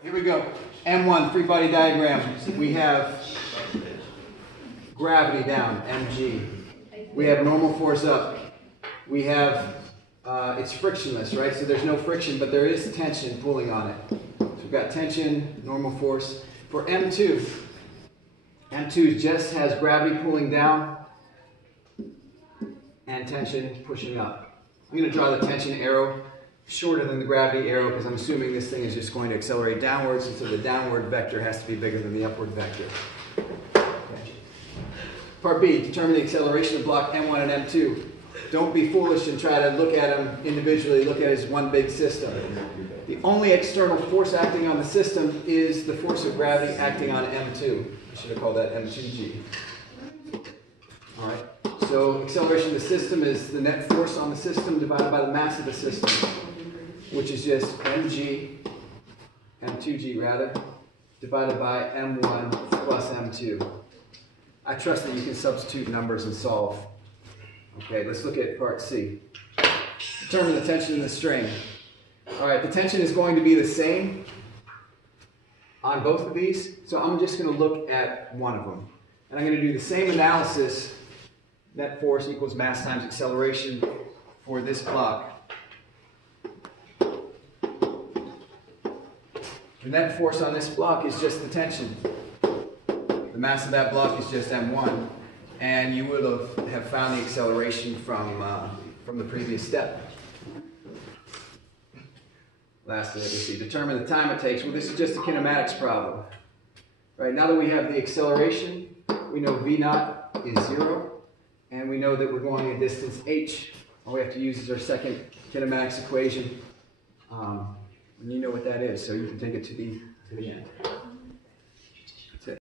Here we go. M1, free body diagram. We have gravity down, mg. We have normal force up. We have, it's frictionless, right? So there's no friction, but there is tension pulling on it. So we've got tension, normal force. For M2, M2 just has gravity pulling down and tension pushing up. I'm going to draw the tension arrow shorter than the gravity arrow because I'm assuming this thing is just going to accelerate downwards, and so the downward vector has to be bigger than the upward vector. Okay. Part B, determine the acceleration of block M1 and M2. Don't be foolish and try to look at them individually, look at it as one big system. The only external force acting on the system is the force of gravity acting on M2. I should have called that M2G. All right. So acceleration of the system is the net force on the system divided by the mass of the system, which is just mg, m2g rather, divided by m1 plus m2. I trust that you can substitute numbers and solve. Okay, let's look at part C. Determine the tension in the strain. All right, the tension is going to be the same on both of these, so I'm just going to look at one of them. And I'm going to do the same analysis, net force equals mass times acceleration for this block. The net force on this block is just the tension. The mass of that block is just m1, and you would have found the acceleration from the previous step. Lastly, let me see. Determine the time it takes. Well, this is just a kinematics problem. Right, now that we have the acceleration, we know v0 is 0, and we know that we're going a distance h. All we have to use is our second kinematics equation. And you know what that is, so you can take it to the end.